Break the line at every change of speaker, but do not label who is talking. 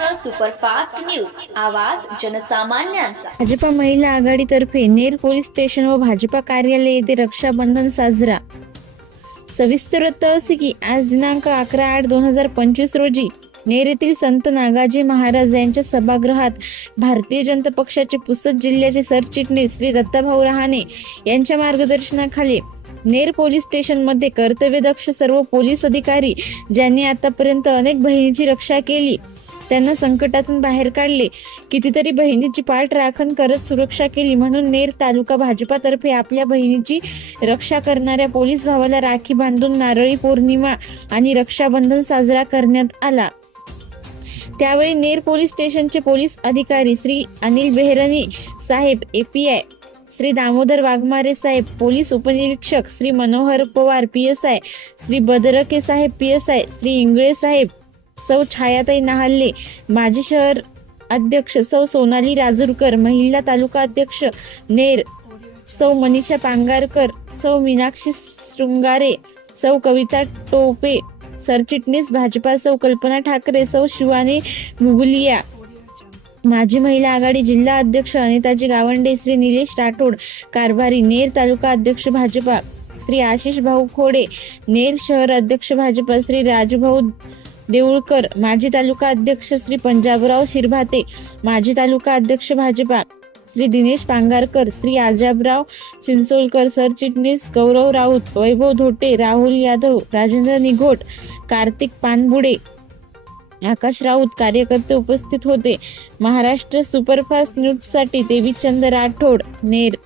Superfast news. आवाज जनसामान्यांचा.
भाजपा महिला आघाडीतर्फे नेर पोलीस स्टेशन व भाजपा कार्यालय येथे रक्षाबंधन साजरा. सविस्तर वृत्त असे की आज दिनांक अकरा आठ दोन हजार पंचवीस रोजी नेर येथील संत नागाजी महाराज यांच्या सभागृहात भारतीय जनता पक्षाचे पुसद जिल्ह्याचे सरचिटणीस श्री दत्ताभाऊ रहाणे यांच्या मार्गदर्शनाखाली नेर पोलीस स्टेशनमध्ये कर्तव्यदक्ष सर्व पोलीस अधिकारी ज्यांनी आतापर्यंत अनेक बहिणीची रक्षा केली. त्यांना संकटातून बाहेर काढले. कितीतरी बहिणीची पाठ राखण करत सुरक्षा केली म्हणून नेर तालुका भाजपातर्फे आपल्या बहिणीची रक्षा करणाऱ्या पोलीस भावाला राखी बांधून नारळी पौर्णिमा आणि रक्षाबंधन साजरा करण्यात आला. त्यावेळी नेर पोलीस स्टेशनचे पोलीस अधिकारी श्री अनिल बेहरनी साहेब एपीआय श्री दामोदर वाघमारे साहेब पोलीस उपनिरीक्षक Shri Manohar Pawar P S I Shri Badarke Saheb P S I Shri Ingale साहेब सौ छायाताई नाहल्ले. माजी शहर अध्यक्ष सौ सोनाली राजूरकर महिला तालुका अध्यक्ष नेर सौ मनीषा पांगारकर सौ मीनाक्षी शृंगारे सौ कविता टोपे सरचिटणीस भाजपा सौ कल्पना ठाकरे सौ शिवानी मुगलिया. माजी महिला आघाडी जिल्हा अध्यक्ष अनिताजी गावंडे श्री निलेश राठोड कारभारी नेर तालुका अध्यक्ष भाजपा श्री आशिष भाऊ खोडे नेर शहर अध्यक्ष भाजपा श्री राजूभाऊ देऊळकर माजी तालुका अध्यक्ष श्री पंजाबराव शिरभाते माजी तालुका अध्यक्ष भाजपा श्री दिनेश पांगारकर श्री आजाबराव चिंचोलकर सरचिटणीस गौरव राऊत वैभव धोटे राहुल यादव राजेंद्र निघोट कार्तिक पानबुडे आकाश राऊत कार्यकर्ते उपस्थित होते. महाराष्ट्र सुपरफास्ट न्यूजसाठी देवीचंद राठोड नेर